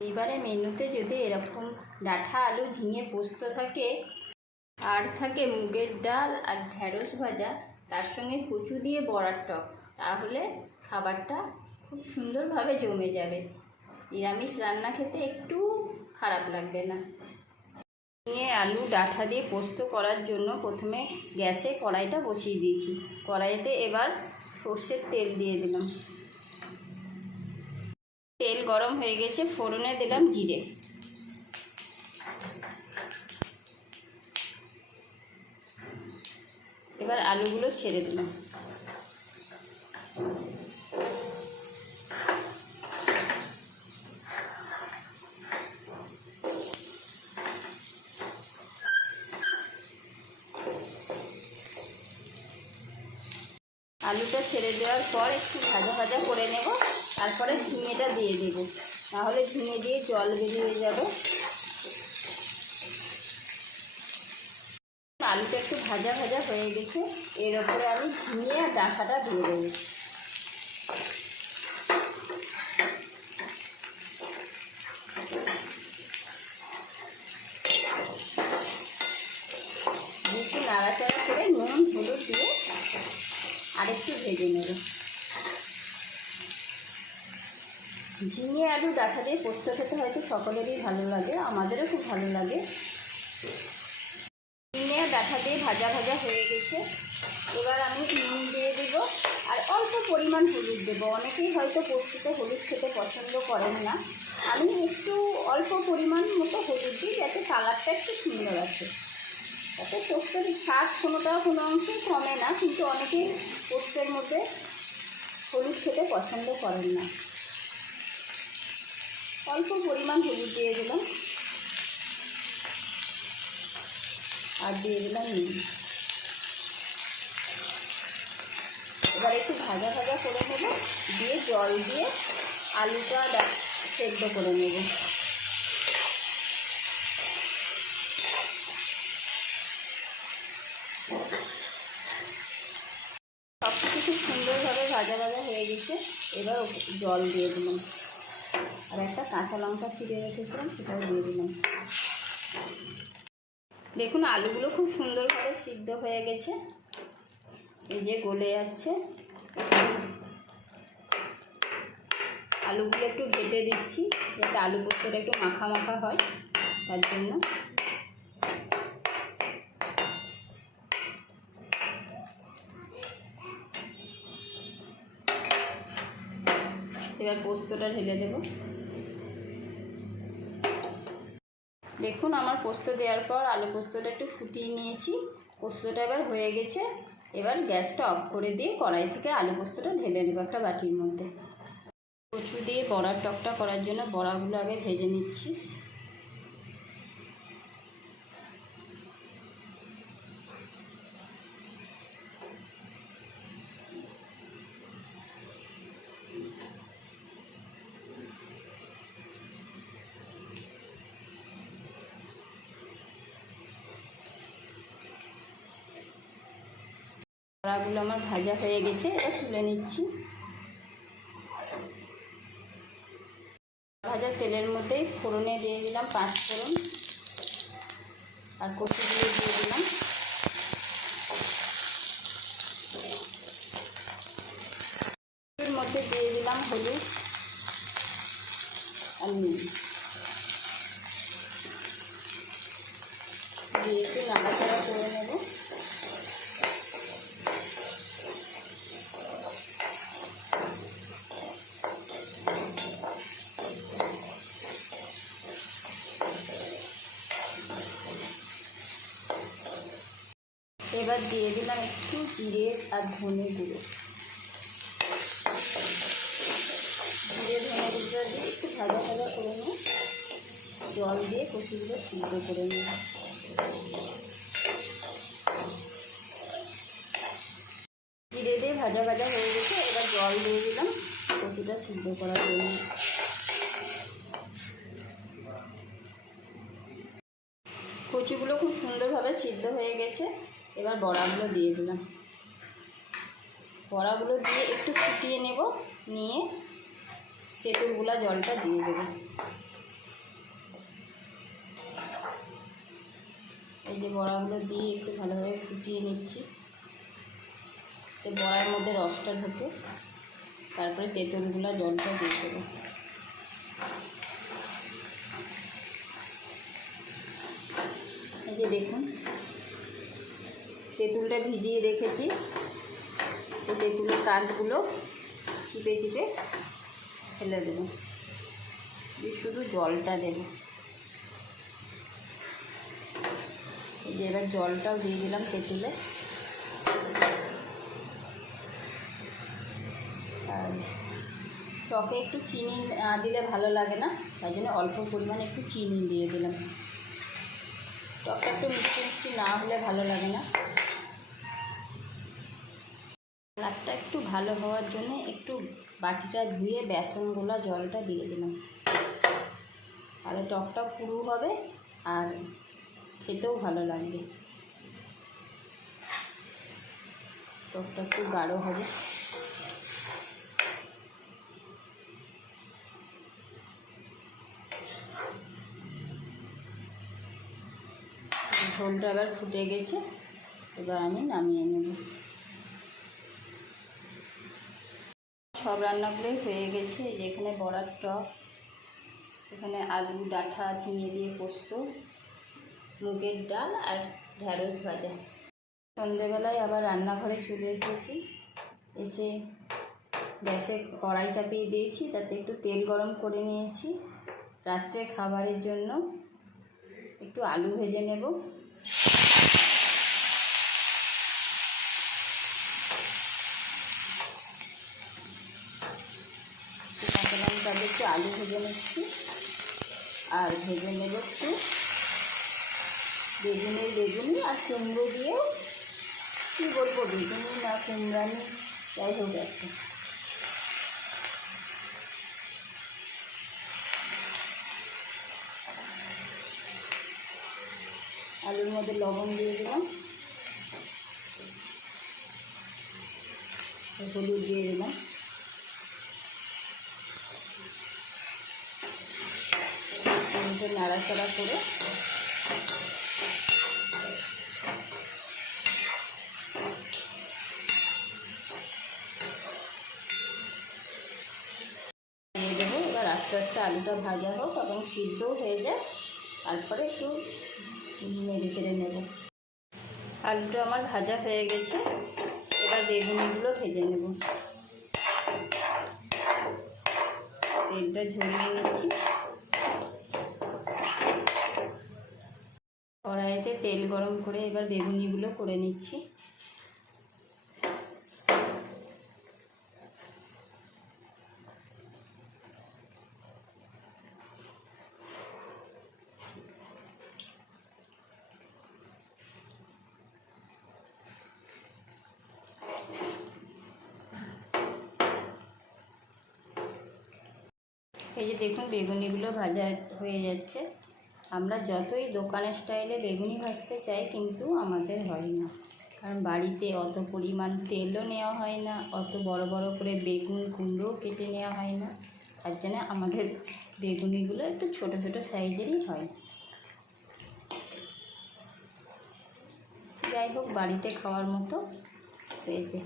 এবারে মেনুতে যদি এরকম ডাঁটা আলু ঝিঙে পোস্ত থাকে আর থাকে মুগের ডাল আর ঢ্যাঁড়স ভাজা, তার সঙ্গে কচু দিয়ে বড়ার টক, তাহলে খাবারটা খুব সুন্দরভাবে জমে যাবে। নিরামিষ রান্না খেতে একটু খারাপ লাগবে না। ঝিঙে আলু ডাঁটা দিয়ে পোস্ত করার জন্য প্রথমে গ্যাসে কড়াইটা বসিয়ে দিয়েছি। কড়াইতে এবার সর্ষের তেল দিয়ে দিলাম। তেল গরম হয়ে গেছে, ফোড়নে দিলাম জিরে। এবার আলুগুলো ছেড়ে দিলাম। আলুটা ছেড়ে দেওয়ার পর একটু ভাজা ভাজা করে নেব, তারপরে ঝিঙেটা দিয়ে দেবো, নাহলে ঝিঙে দিয়ে জল বেরিয়ে যাবে। আলুটা একটু ভাজা ভাজা হয়ে গেছে, এর ওপরে আমি ঝিঙে আর ডাঁটাটা দিয়ে দেবো। একটু নাড়াচাড়া করে নুন হলুদ দিয়ে আরেকটু ভেজে নেব। ঝিঙে আলু ডাঁটা দিয়ে পোস্ত খেতে হয়তো সকলেরই ভালো লাগে, আমাদেরও খুব ভালো লাগে। ঝিঙে আর ডাঁটা দিয়ে ভাজা ভাজা হয়ে গেছে, এবার আমি নুন দিয়ে দেব আর অল্প পরিমাণ হলুদ দেব। অনেকেই হয়তো পোস্ততে হলুদ খেতে পছন্দ করেন না, আমি একটু অল্প পরিমাণ মতো হলুদ দিই, যাতে কালারটা একটু সুন্দর আসে। তাতে পোস্তের স্বাদ কোনোটা কোনো অংশে কমে না, কিন্তু অনেকেই পোস্তের মধ্যে হলুদ খেতে পছন্দ করেন না। অল্প পরিমাণ হলুদ দিয়ে দিলাম আর দিয়ে দিলাম নুন। এবার একটু ভাজা ভাজা করে নেব, দিয়ে জল দিয়ে আলুটা সেদ্ধ করে নেব। সব কিছু খুব সুন্দরভাবে ভাজা ভাজা হয়ে গেছে, এবার জল দিয়ে দিলাম আর একটা কাঁচা লঙ্কা ছিঁড়ে রেখেছিলাম, সেটাও দিয়ে দিলাম। দেখুন আলুগুলো খুব সুন্দরভাবে সিদ্ধ হয়ে গেছে, এই যে গলে যাচ্ছে। আলুগুলো একটু ঘেটে দিচ্ছি, যাতে আলু পোস্তটা একটু মাখা মাখা হয়, তার জন্য। এবার পোস্তটা ঢেলে দেব। দেখুন আমার পোস্ত দেওয়ার পর আলু পোস্তটা একটু ফুটিয়ে নিয়েছি, পোস্তটা এবার হয়ে গেছে। এবার গ্যাসটা অফ করে দিয়ে কড়াই থেকে আলু পোস্তটা ঢেলে নেব একটা বাটির মধ্যে। কচু দিয়ে বড়ার টকটা করার জন্য বড়াগুলো আগে ভেজে নিচ্ছি। বড়াগুলো আমার ভাজা হয়ে গেছে, এবার তুলে নিচ্ছি। ভাজা তেলের মধ্যে ফোড়নে দিয়ে দিলাম 5 ফোড়ন আর কচুগুলো দিয়ে দিলাম। এর মধ্যে দিয়ে দিলাম হলুদ আর নুন, দিয়ে একটু নাড়াচাড়া করে নেব। এবার দিয়ে দিলাম একটু জিরে আর ধনে গুঁড়ো। জিরে ধনে গুঁড়োটা দিয়ে একটু ভাজা ভাজা করে নেব, জল দিয়ে কচুগুলো সিদ্ধ করে নেব। জিরে দিয়ে ভাজা ভাজা হয়ে গেছে, এবার জল দিয়ে দিলাম কচুটা সিদ্ধ করার জন্য। কচুগুলো খুব সুন্দরভাবে সিদ্ধ হয়ে গেছে, এবার বড়াগুলো দিয়ে দিলাম। বড়াগুলো দিয়ে একটু ফুটিয়ে নেব, নিয়ে তেঁতুল গুলা জলটা দিয়ে দেবো। যে বড়াগুলো দিয়ে একটু ভালোভাবে ফুটিয়ে নিচ্ছি, বড়ার মধ্যে রসটা ঢোকে। তারপরে তেঁতুলগুলো জলটা দিয়ে দেবো। এই যে দেখুন, তেঁতুলটা ভিজিয়ে রেখেছি, তো তেঁতুলের কাঠগুলো চিপে চিপে ফেলে দেবো, শুধু জলটা দেবো। এই যে এবার জলটাও দিয়ে দিলাম তেঁতুলে। আর টকে একটু চিনি দিলে ভালো লাগে না, তাই জন্য অল্প পরিমাণে একটু চিনি দিয়ে দিলাম। টকটা একটু মিষ্টি মিষ্টি না হলে ভালো লাগে না। কালারটা একটু ভালো হওয়ার জন্য একটু বাটিটা ধুয়ে বেসন গোলা জলটা দিয়ে দিলাম, তাহলে টকটা পুরু হবে আর খেতেও ভালো লাগবে। টকটা একটু গাঢ় হবে। ঝোলটা এবার ফুটে গেছে, এবার আমি নামিয়ে নেব। সব রান্নাগুলোই হয়ে গেছে। যেখানে বড়ার টক, এখানে আলু ডাঁটা ঝিঙে দিয়ে পোস্ত, মুগের ডাল আর ঢ্যাঁড়স ভাজা। সন্ধেবেলায় আবার রান্নাঘরে চলে এসেছি, এসে গ্যাসে কড়াই চাপিয়ে দিয়েছি, তাতে একটু তেল গরম করে নিয়েছি। রাত্রে খাবারের জন্য একটু আলু ভেজে নেব। কাঁচা লঙ্কা দিয়ে একটু আলু ভেজে নিচ্ছি, আর ভেজে নেব একটু বেগুনি আর কুমড়ো দিয়েও, কী বলবো, বেগুনি না কুমড়ানি, যাই হোক একটা। আলুর মধ্যে লবণ দিয়ে দিলাম, হলুদ দিয়ে দিলাম, নাড়াচাড়া করে দিয়ে দেবো। এবার আস্তে আস্তে আলুটা ভাজা হোক এবং সিদ্ধও হয়ে যায়, তারপরে একটু নেড়ে চেড়ে নেব। আলুটা আমার ভাজা হয়ে গেছে, এবার বেগুনিগুলো ভেজে নেব। তেলটা ঝরিয়ে নিচ্ছি। কড়াইতে তেল গরম করে এবার বেগুনিগুলো করে নিচ্ছি। এই যে দেখুন, বেগুনিগুলো ভাজা হয়ে যাচ্ছে। আমরা যতই দোকানের স্টাইলে বেগুনি ভাজতে চাই, কিন্তু আমাদের হয় না, কারণ বাড়িতে অত পরিমাণ তেলও নেওয়া হয় না, অত বড় বড় করে বেগুন কুমড়োও কেটে নেওয়া হয় না। তার জন্য আমাদের বেগুনিগুলো একটু ছোট ছোট সাইজেরই হয়। যাই হোক, বাড়িতে খাওয়ার মতো হয়েছে।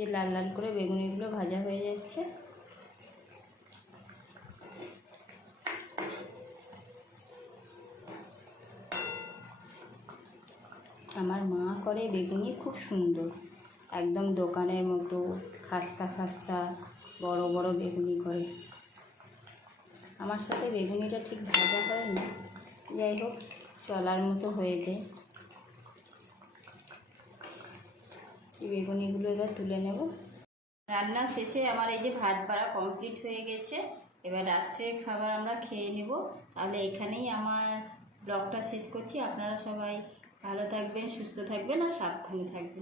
এই লাল লাল করে বেগুনিগুলো ভাজা হয়ে যাচ্ছে। আমার মা করে বেগুনি খুব সুন্দর, একদম দোকানের মতো খাস্তা খাস্তা বড় বড় বেগুনি করে। আমার সাথে বেগুনিটা ঠিক ভাজা হয় না, যাই হোক চলার মতো হয়ে যায়। এই বেগুনিগুলো এবার তুলে নেব। রান্না শেষে আমার এই যে ভাত বাড়া কমপ্লিট হয়ে গেছে। এবার রাত্রে খাবার আমরা খেয়ে নেব। তাহলে এখানেই আমার ব্লগটা শেষ করছি। আপনারা সবাই ভালো থাকবেন, সুস্থ থাকবেন আর সাবধানে থাকবেন।